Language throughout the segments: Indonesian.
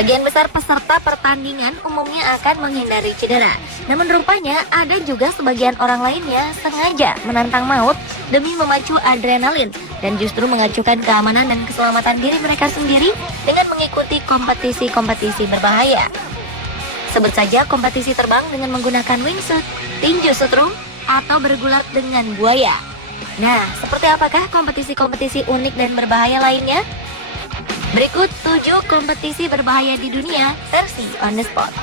Sebagian besar peserta pertandingan umumnya akan menghindari cedera. Namun rupanya ada juga sebagian orang lainnya sengaja menantang maut demi memacu adrenalin dan justru mengacukan keamanan dan keselamatan diri mereka sendiri dengan mengikuti kompetisi-kompetisi berbahaya. Sebut saja kompetisi terbang dengan menggunakan wingsuit, tinju setrum, atau bergulat dengan buaya. Nah, seperti apakah kompetisi-kompetisi unik dan berbahaya lainnya? Berikut 7 kompetisi berbahaya di dunia versi on the spot.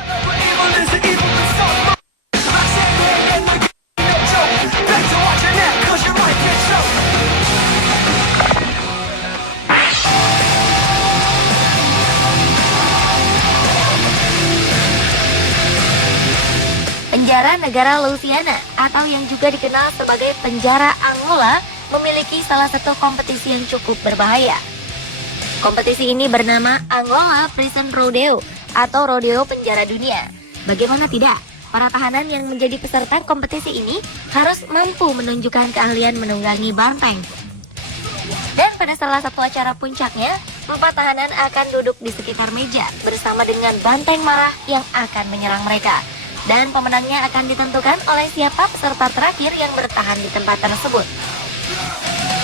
Penjara negara Louisiana atau yang juga dikenal sebagai penjara Angola memiliki salah satu kompetisi yang cukup berbahaya. Kompetisi ini bernama Angola Prison Rodeo atau rodeo penjara dunia. Bagaimana tidak, para tahanan yang menjadi peserta kompetisi ini harus mampu menunjukkan keahlian menunggangi banteng. Dan pada salah satu acara puncaknya, 4 tahanan akan duduk di sekitar meja bersama dengan banteng marah yang akan menyerang mereka. Dan pemenangnya akan ditentukan oleh siapa peserta terakhir yang bertahan di tempat tersebut.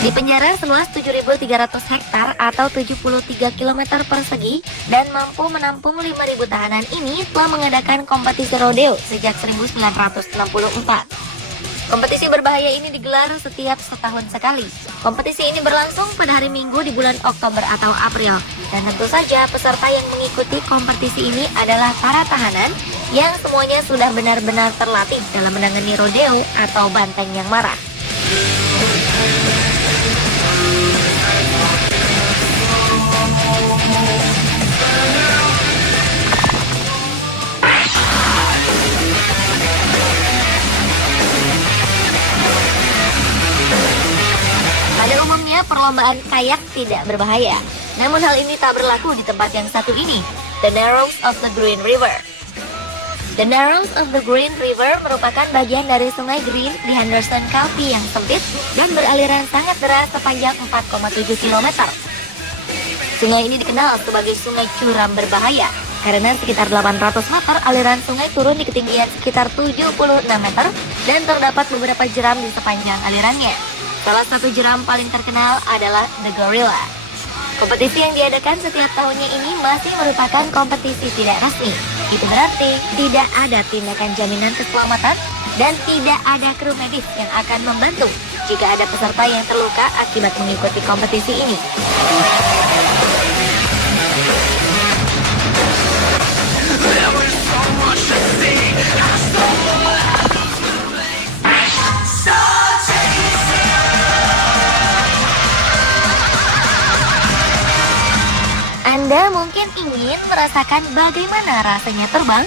Di penjara seluas 7.300 hektar atau 73 km persegi dan mampu menampung 5.000 tahanan ini telah mengadakan kompetisi rodeo sejak 1964. Kompetisi berbahaya ini digelar setiap setahun sekali. Kompetisi ini berlangsung pada hari Minggu di bulan Oktober atau April. Dan tentu saja peserta yang mengikuti kompetisi ini adalah para tahanan yang semuanya sudah benar-benar terlatih dalam menangani rodeo atau banteng yang marah. Pada umumnya perlombaan kayak tidak berbahaya. Namun hal ini tak berlaku di tempat yang satu ini, The Narrows of the Green River. The Narrows of the Green River merupakan bagian dari Sungai Green di Henderson County yang sempit dan beraliran sangat deras sepanjang 4,7 km. Sungai ini dikenal sebagai sungai curam berbahaya karena sekitar 800 meter aliran sungai turun di ketinggian sekitar 76 meter dan terdapat beberapa jeram di sepanjang alirannya. Salah satu jeram paling terkenal adalah The Gorilla. Kompetisi yang diadakan setiap tahunnya ini masih merupakan kompetisi tidak resmi. Itu berarti tidak ada tindakan jaminan keselamatan dan tidak ada kru medis yang akan membantu jika ada peserta yang terluka akibat mengikuti kompetisi ini. Anda mungkin ingin merasakan bagaimana rasanya terbang?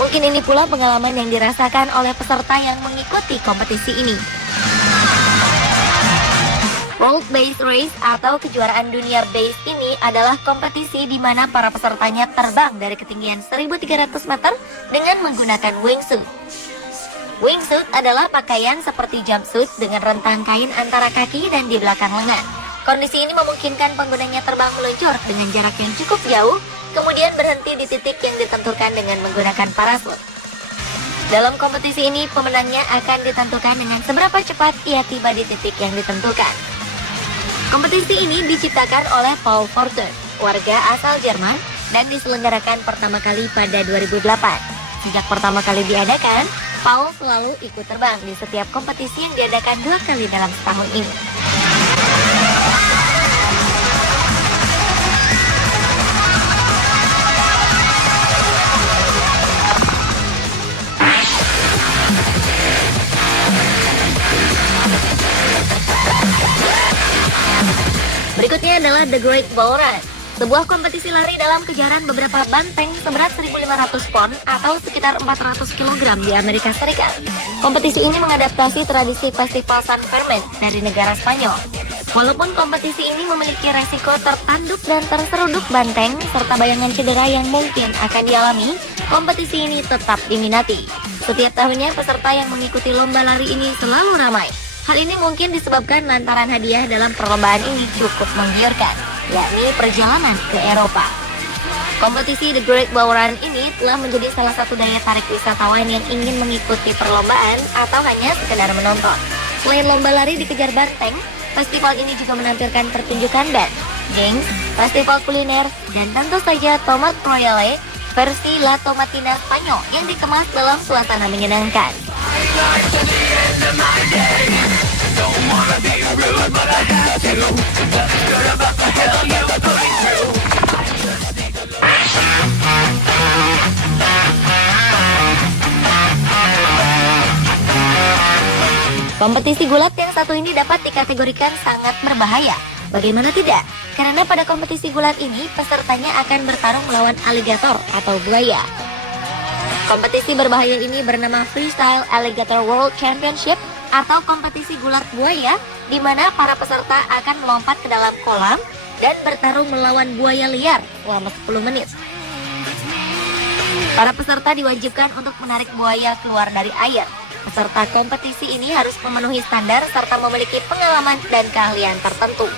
Mungkin ini pula pengalaman yang dirasakan oleh peserta yang mengikuti kompetisi ini. World Base Race atau kejuaraan dunia base ini adalah kompetisi di mana para pesertanya terbang dari ketinggian 1.300 meter dengan menggunakan wingsuit. Wingsuit adalah pakaian seperti jumpsuit dengan rentang kain antara kaki dan di belakang lengan. Kondisi ini memungkinkan penggunanya terbang meluncur dengan jarak yang cukup jauh, kemudian berhenti di titik yang ditentukan dengan menggunakan parasut. Dalam kompetisi ini, pemenangnya akan ditentukan dengan seberapa cepat ia tiba di titik yang ditentukan. Kompetisi ini diciptakan oleh Paul Fortuyn, warga asal Jerman, dan diselenggarakan pertama kali pada 2008. Sejak pertama kali diadakan, Paul selalu ikut terbang di setiap kompetisi yang diadakan 2 kali dalam setahun ini. Berikutnya adalah The Great Bull Run, sebuah kompetisi lari dalam kejaran beberapa banteng seberat 1.500 pon atau sekitar 400 kg di Amerika Serikat. Kompetisi ini mengadaptasi tradisi festival San Fermin dari negara Spanyol. Walaupun kompetisi ini memiliki resiko tertanduk dan terseruduk banteng serta bayangan cedera yang mungkin akan dialami, kompetisi ini tetap diminati. Setiap tahunnya peserta yang mengikuti lomba lari ini selalu ramai. Hal ini mungkin disebabkan lantaran hadiah dalam perlombaan ini cukup menggiurkan, yakni perjalanan ke Eropa. Kompetisi The Great Ball Run ini telah menjadi salah satu daya tarik wisatawan yang ingin mengikuti perlombaan atau hanya sekedar menonton. Selain lomba lari dikejar banteng, festival ini juga menampilkan pertunjukan band, games, festival kuliner, dan tentu saja tomat royale versi La Tomatina Spanyol yang dikemas dalam suasana menyenangkan. Kompetisi gulat yang satu ini dapat dikategorikan sangat berbahaya. Bagaimana tidak? Karena pada kompetisi gulat ini, pesertanya akan bertarung melawan aligator atau buaya. Kompetisi berbahaya ini bernama Freestyle Alligator World Championship atau kompetisi gulat buaya, di mana para peserta akan melompat ke dalam kolam dan bertarung melawan buaya liar selama 10 menit. Para peserta diwajibkan untuk menarik buaya keluar dari air. Peserta kompetisi ini harus memenuhi standar serta memiliki pengalaman dan keahlian tertentu.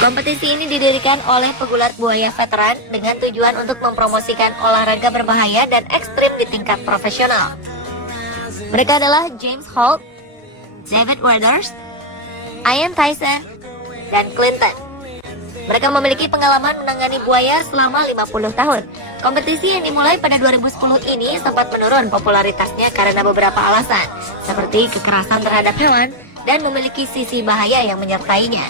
Kompetisi ini didirikan oleh pegulat buaya veteran dengan tujuan untuk mempromosikan olahraga berbahaya dan ekstrim di tingkat profesional. Mereka adalah James Holt, David Waters, Ian Tyson, dan Clinton. Mereka memiliki pengalaman menangani buaya selama 50 tahun. Kompetisi yang dimulai pada 2010 ini sempat menurun popularitasnya karena beberapa alasan, seperti kekerasan terhadap hewan dan memiliki sisi bahaya yang menyertainya.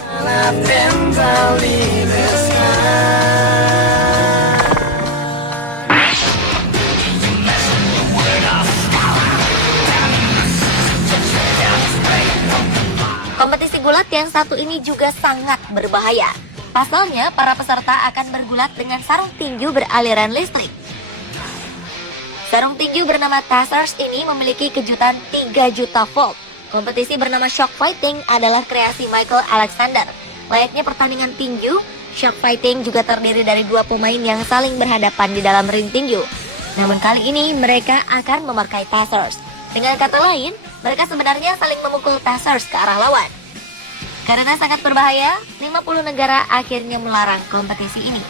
Kompetisi gulat yang satu ini juga sangat berbahaya. Pasalnya, para peserta akan bergulat dengan sarung tinju beraliran listrik. Sarung tinju bernama Tasers ini memiliki kejutan 3 juta volt. Kompetisi bernama Shock Fighting adalah kreasi Michael Alexander. Layaknya pertandingan tinju, Shock Fighting juga terdiri dari 2 pemain yang saling berhadapan di dalam ring tinju. Namun kali ini mereka akan memakai Tasers. Dengan kata lain, mereka sebenarnya saling memukul Tasers ke arah lawan. Karena sangat berbahaya, 50 negara akhirnya melarang kompetisi ini.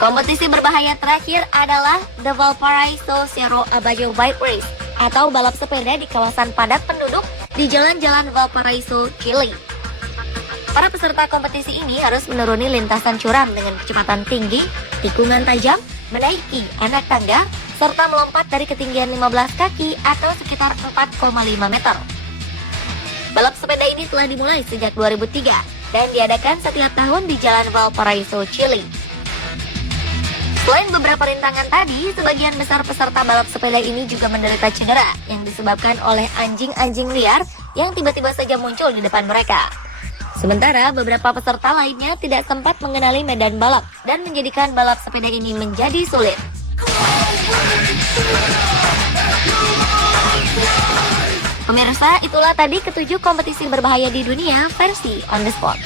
Kompetisi berbahaya terakhir adalah The Valparaiso Cerro Abajo Bike Race atau balap sepeda di kawasan padat penduduk di jalan-jalan Valparaiso, Chile. Para peserta kompetisi ini harus menuruni lintasan curam dengan kecepatan tinggi, tikungan tajam, menaiki anak tangga, serta melompat dari ketinggian 15 kaki atau sekitar 4,5 meter. Balap sepeda ini telah dimulai sejak 2003 dan diadakan setiap tahun di Jalan Valparaiso, Chile. Selain beberapa rintangan tadi, sebagian besar peserta balap sepeda ini juga menderita cedera yang disebabkan oleh anjing-anjing liar yang tiba-tiba saja muncul di depan mereka. Sementara beberapa peserta lainnya tidak sempat mengenali medan balap dan menjadikan balap sepeda ini menjadi sulit. Pemirsa, itulah tadi ketujuh kompetisi berbahaya di dunia versi On The Spot.